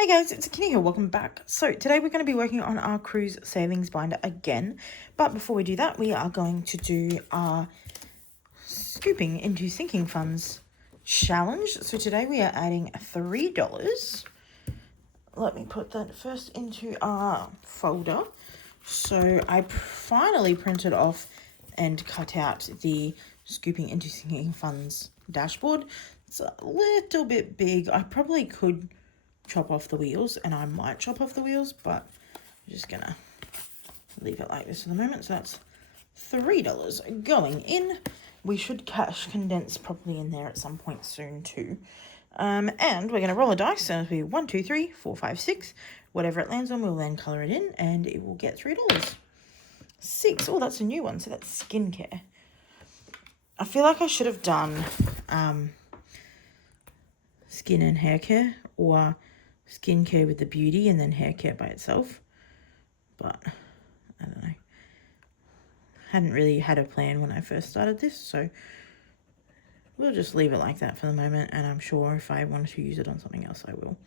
Hey guys, it's Akini here, welcome back. So today we're going to be working on our cruise savings binder again. But before we do that, we are going to do our scooping into sinking funds challenge. So today we are adding $3. Let me put that first into our folder. So I finally printed off and cut out the scooping into sinking funds dashboard. It's a little bit big. I probably could chop off the wheels, and I might chop off the wheels, but I'm just gonna leave it like this for the moment. So that's $3 going in. We should cash condense properly in there at some point soon too. And we're gonna roll a dice, and it'll be 1, 2, 3, 4, 5, 6. Whatever it lands on, we'll then color it in, and it will get $3. 6. Oh, that's a new one. So that's skincare. I feel like I should have done skin and hair care, or skincare with the beauty and then hair care by itself. But I don't know. Hadn't really had a plan when I first started this, so we'll just leave it like that for the moment, and I'm sure if I wanted to use it on something else, I will.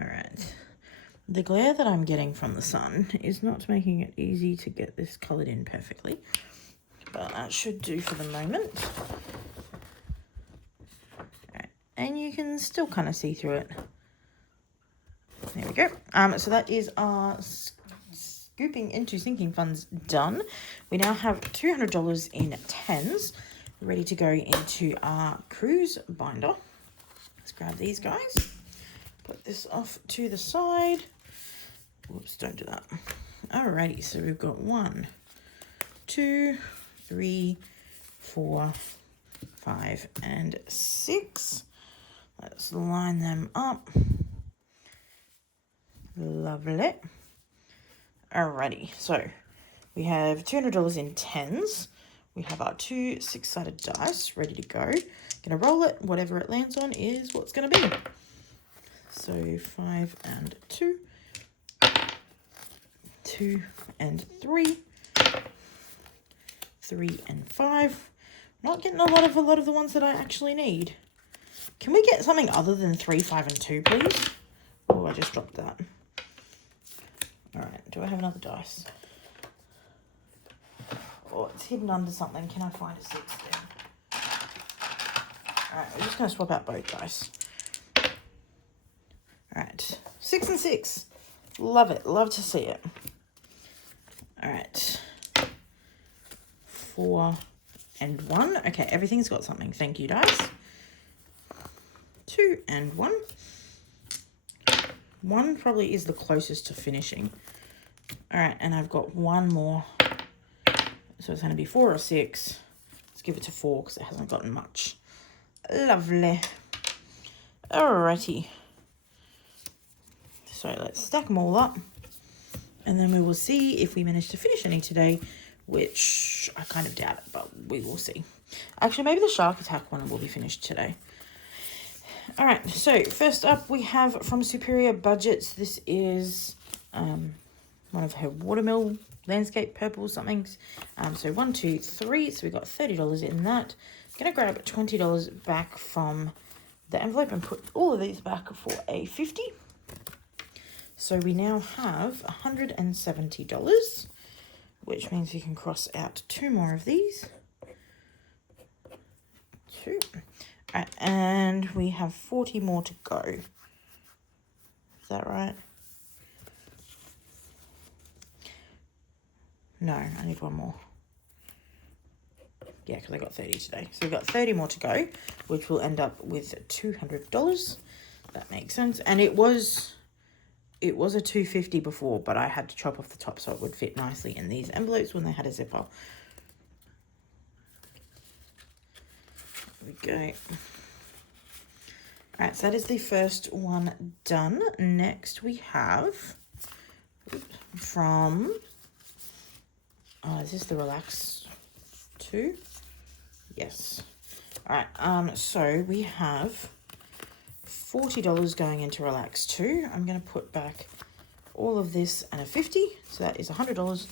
Alright. The glare that I'm getting from the sun is not making it easy to get this coloured in perfectly, but that should do for the moment. Alright. And you can still kind of see through it. There we go. So that is our scooping into sinking funds done. We now have $200 in tens ready to go into our cruise binder. Let's grab these guys. Put this off to the side. Whoops, don't do that. Alrighty, so we've got 1, 2, 3, 4, 5, and 6. Let's line them up. Lovely. Alrighty, so we have $200 in tens. We have our 2 6-sided dice ready to go. Gonna roll it. Whatever it lands on is what's gonna be. So 5 and 2, 2 and 3, 3 and 5. Not getting a lot of the ones that I actually need. Can we get something other than 3, 5, and 2, please? Oh, I just dropped that. Alright, do I have another dice? Oh, it's hidden under something. Can I find a 6 then? Alright, we're just going to swap out both dice. Alright, 6 and 6. Love it. Love to see it. Alright. 4 and 1. Okay, everything's got something. Thank you, dice. 2 and 1. 1 probably is the closest to finishing. Alright, and I've got one more. So it's going to be 4 or 6. Let's give it to 4 because it hasn't gotten much. Lovely. Alrighty. So let's stack them all up. And then we will see if we manage to finish any today, which I kind of doubt it, but we will see. Actually, maybe the shark attack one will be finished today. Alright, so first up we have from Superior Budgets. This is one of her watermill landscape purple somethings. So 1, 2, 3. So we got $30 in that. I'm going to grab $20 back from the envelope and put all of these back for a 50. So we now have $170, which means we can cross out 2 more of these. 2. Alright, and we have 40 more to go. Is that right? No, I need one more. Yeah, because I got 30 today. So we've got 30 more to go, which will end up with $200. That makes sense. And it was a $250 before, but I had to chop off the top so it would fit nicely in these envelopes when they had a zipper. There we go. Alright, so that is the first one done. Next we have from, is this the Relax 2? Yes. Alright, so we have $40 going into Relax 2. I'm going to put back all of this and a 50, so that is $100. We'll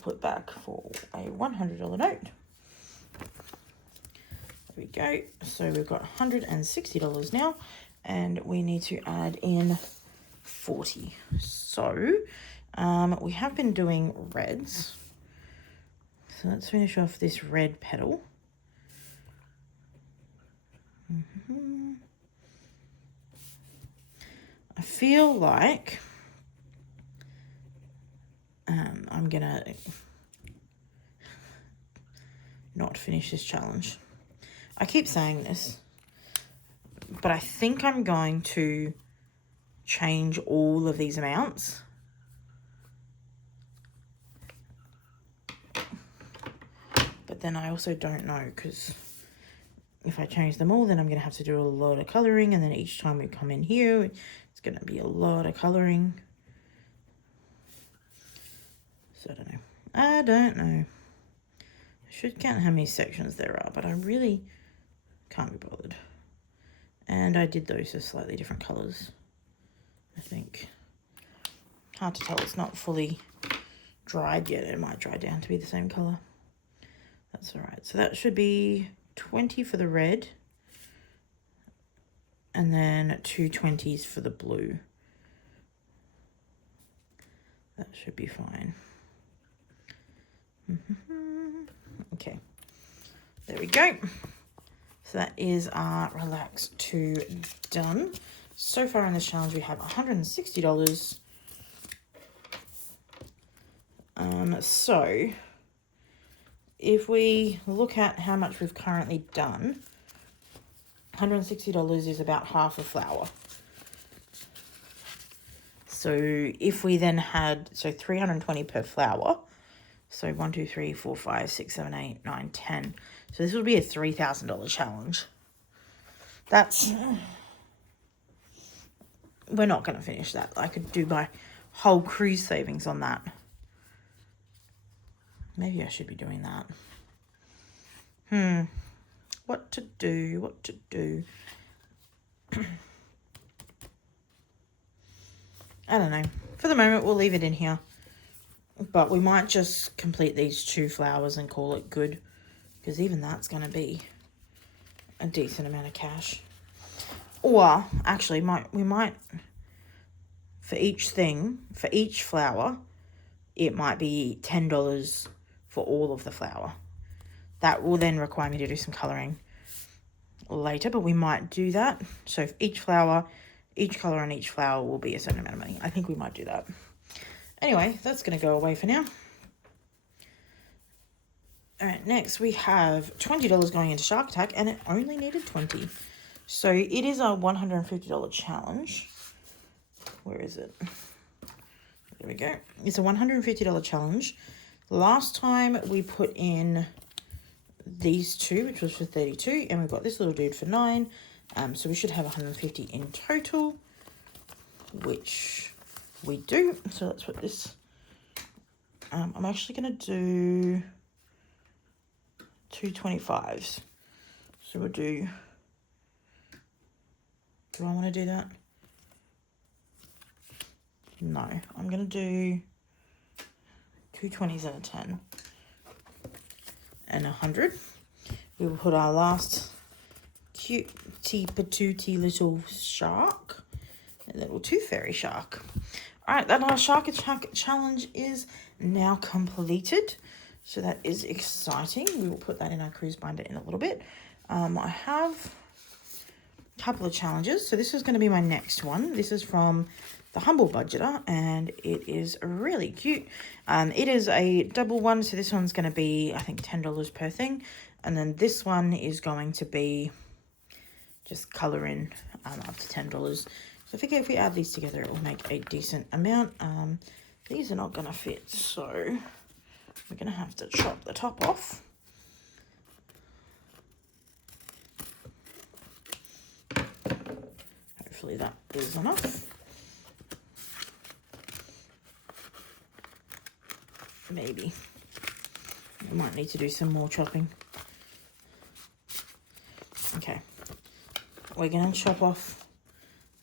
put back for a $100 note. There we go. So we've got $160 now, and we need to add in 40. So we have been doing reds. So let's finish off this red petal. I feel like I'm gonna not finish this challenge. I keep saying this, but I think I'm going to change all of these amounts. But then I also don't know, because if I change them all, then I'm going to have to do a lot of colouring, and then each time we come in here, it's going to be a lot of colouring. So I don't know. I should count how many sections there are, but I really can't be bothered. And I did those as slightly different colours, I think. Hard to tell, it's not fully dried yet. It might dry down to be the same colour. That's all right. So that should be 20 for the red, and then 2 20s for the blue. That should be fine. Okay, there we go. So that is our Relax 2 done. So far in this challenge, we have $160. So if we look at how much we've currently done, $160 is about half a flower. So if we then had, so 320 per flower, so 1, 2, 3, 4, 5, 6, 7, 8, 9, 10. So this would be a $3,000 challenge. That's, we're not going to finish that. I could do my whole cruise savings on that. Maybe I should be doing that. What to do? I don't know. For the moment, we'll leave it in here. But we might just complete these 2 flowers and call it good, because even that's going to be a decent amount of cash. Or, actually, we might, for each thing, for each flower, it might be $10 for all of the flower. That will then require me to do some colouring later, but we might do that. So for each flower, each colour on each flower will be a certain amount of money. I think we might do that. Anyway, that's going to go away for now. All right, next we have $20 going into Shark Attack, and it only needed 20. So it is a $150 challenge. Where is it? There we go. It's a $150 challenge. Last time we put in these 2, which was for 32, and we've got this little dude for 9. So we should have 150 in total, which we do. So let's put this. I'm actually going to do 2 25s. So we'll do I want to do that? No, I'm going to do 2 20s and a 10 and 100. We will put our last cutie patootie little shark, a little tooth fairy shark. All right, that our Shark Attack challenge is now completed. So that is exciting. We will put that in our cruise binder in a little bit. I have a couple of challenges. So this is going to be my next one. This is from the Humble Budgeter, and it is really cute. It is a double one. So this one's going to be, I think, $10 per thing. And then this one is going to be just colour in up to $10. So I figure if we add these together, it will make a decent amount. These are not going to fit, so we're going to have to chop the top off. Hopefully that is enough. Maybe. I might need to do some more chopping. Okay. We're going to chop off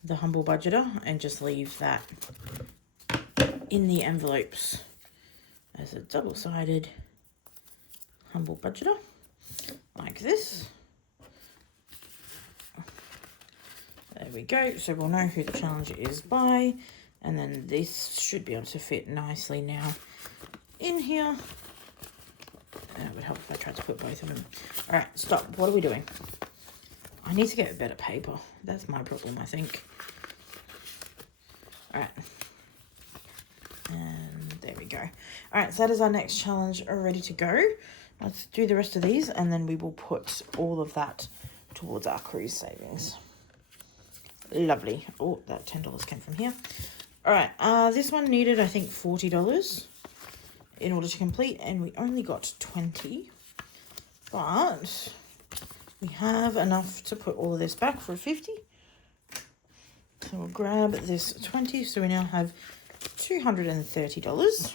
the Humble Budgeter and just leave that in the envelopes as a double-sided Humble Budgeter, like this. There There we go. So we'll know who the challenge is by. And then this should be able to fit nicely now in here. That would help if I tried to put both of them. All right, stop. What are we doing? I need to get better paper. That's my problem, I think. All right. And there we go. All right, so that is our next challenge ready to go. Let's do the rest of these, and then we will put all of that towards our cruise savings. Lovely. Oh, that $10 came from here. All right, this one needed, I think, $40 in order to complete, and we only got 20. But we have enough to put all of this back for 50. So we'll grab this 20, so we now have $230.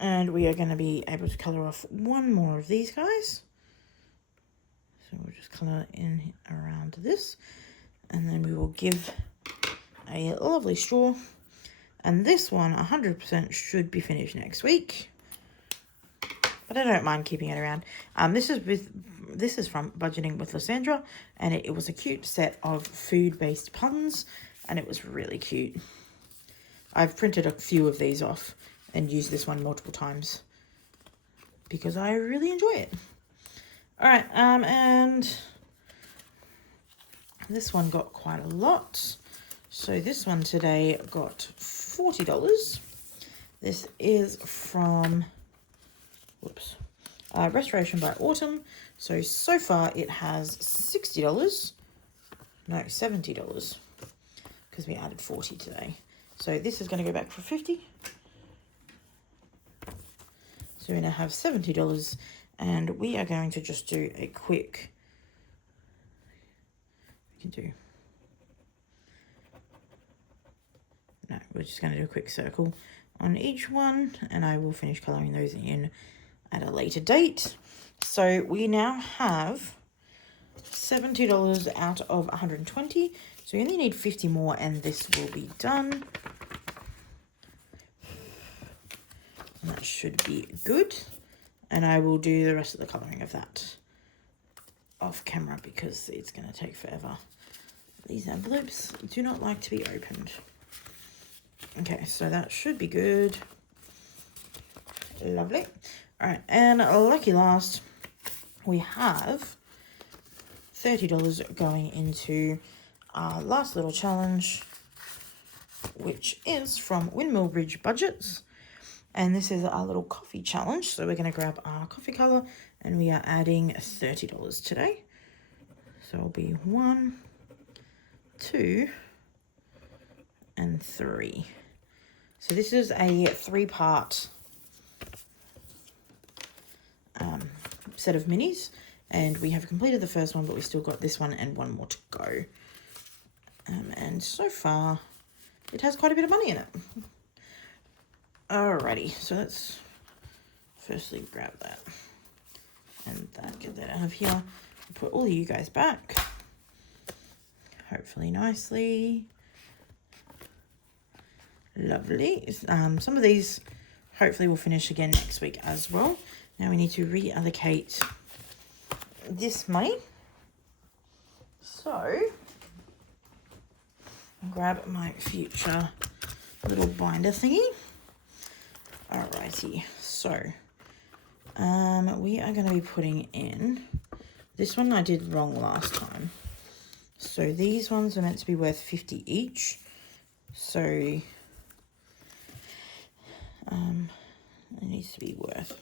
And we are going to be able to colour off one more of these guys. So we'll just colour in around this. And then we will give a lovely straw. And this one, 100% should be finished next week. But I don't mind keeping it around. This is from Budgeting with Lysandra. And it was a cute set of food-based puns. And it was really cute. I've printed a few of these off and used this one multiple times because I really enjoy it. All right, and this one got quite a lot. So this one today got $40. This is from, Restoration by Autumn. So far it has $60. No, $70 because we added 40 today. So this is going to go back for 50. So we now have $70, and we are going to just do a quick, we're just going to do a quick circle on each one, and I will finish colouring those in at a later date. So we now have $70 out of 120, so we only need 50 more, and this will be done. And that should be good. And I will do the rest of the colouring of that off camera because it's going to take forever. These envelopes do not like to be opened. Okay, so that should be good. Lovely. All right, and lucky last, we have $30 going into our last little challenge, which is from Windmill Bridge Budgets. And this is our little coffee challenge. So we're going to grab our coffee colour, and we are adding $30 today. So it'll be 1, 2, and 3. So this is a 3-part set of minis. And we have completed the first one, but we still got this one and one more to go. And so far, it has quite a bit of money in it. Alrighty, so let's firstly grab that and get that out of here. Put all of you guys back, hopefully nicely. Lovely. Some of these hopefully will finish again next week as well. Now we need to reallocate this money. So I'll grab my future little binder thingy. Alrighty, so we are going to be putting in, this one I did wrong last time. So these ones are meant to be worth 50 each. So it needs to be worth,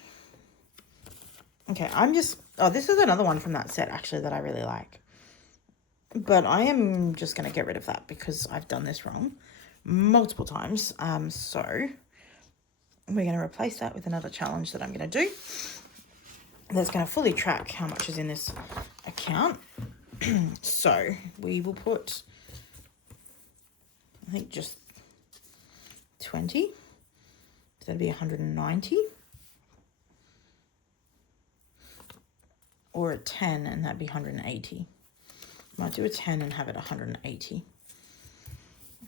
okay, this is another one from that set actually that I really like. But I am just going to get rid of that because I've done this wrong multiple times. So we're going to replace that with another challenge that I'm going to do that's going to fully track how much is in this account. So we will put, I think, just 20. So that'd be 190. Or a 10, and that'd be 180. Might do a 10 and have it 180.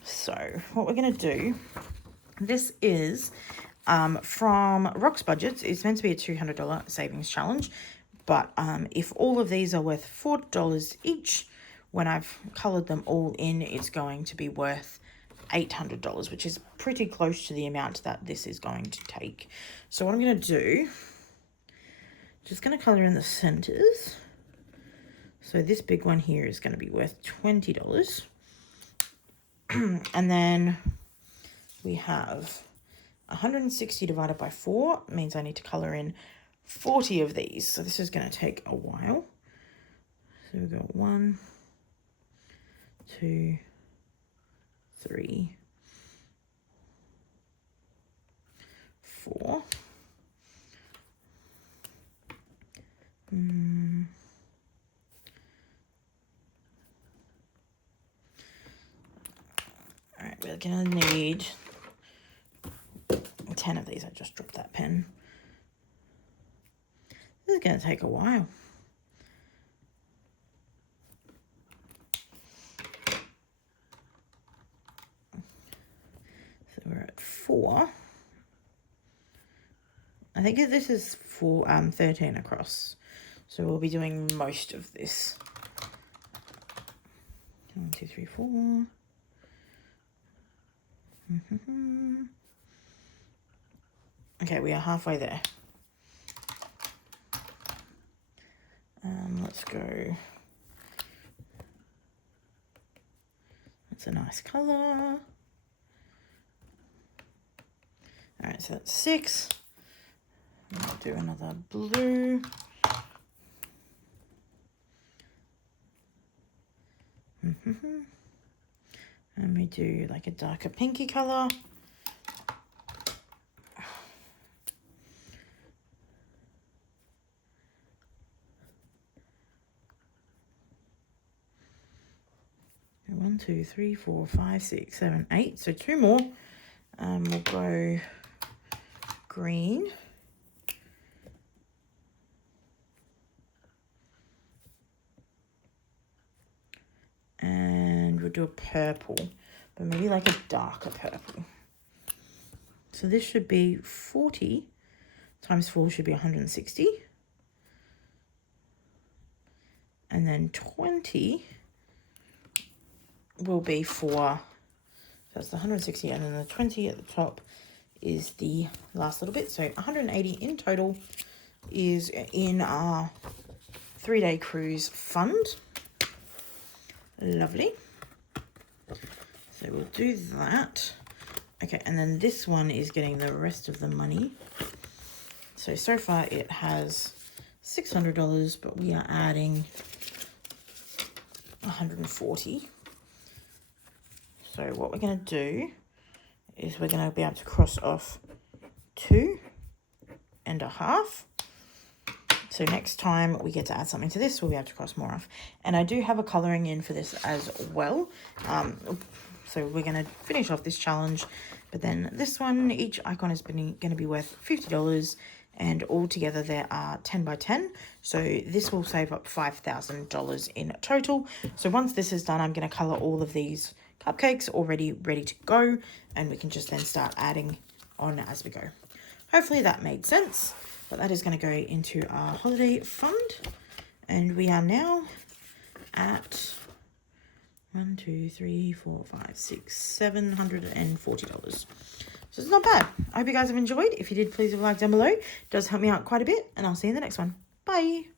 So what we're going to do, this is from Rox Budgets. It's meant to be a $200 savings challenge, but if all of these are worth $4 each, when I've coloured them all in, it's going to be worth $800, which is pretty close to the amount that this is going to take. So what I'm going to do, just going to colour in the centres. So this big one here is going to be worth $20. And then we have 160 divided by 4 means I need to colour in 40 of these. So this is going to take a while. So we've got 1, 2, 3, 4. All right, we're gonna need 10 of these. I just dropped that pen. This is gonna take a while. So we're at 4. I think this is for 13 across. So we'll be doing most of this. 1, 2, 3, 4. Okay, we are halfway there. Let's go. That's a nice colour. All right, so that's 6. I'll do another blue. And we do like a darker pinky colour. One, 2, 3, 4, 5, 6, 7, 8. So 2 more. We'll go green. And we'll do a purple, but maybe like a darker purple. So this should be 40 times 4 should be 160. And then 20 will be for, so that's the 160, and then the 20 at the top is the last little bit. So 180 in total is in our 3-day cruise fund. Lovely. So we'll do that. Okay, and then this one is getting the rest of the money. So far it has $600, but we are adding 140. So what we're going to do is we're going to be able to cross off 2.5. So next time we get to add something to this, we'll be able to cross more off. And I do have a colouring in for this as well. So we're going to finish off this challenge. But then this one, each icon is going to be worth $50. And altogether there are 10 by 10. So this will save up $5,000 in total. So once this is done, I'm going to colour all of these cupcakes already ready to go. And we can just then start adding on as we go. Hopefully that made sense. But that is going to go into our holiday fund. And we are now at $740. So it's not bad. I hope you guys have enjoyed. If you did, please leave a like down below. It does help me out quite a bit. And I'll see you in the next one. Bye.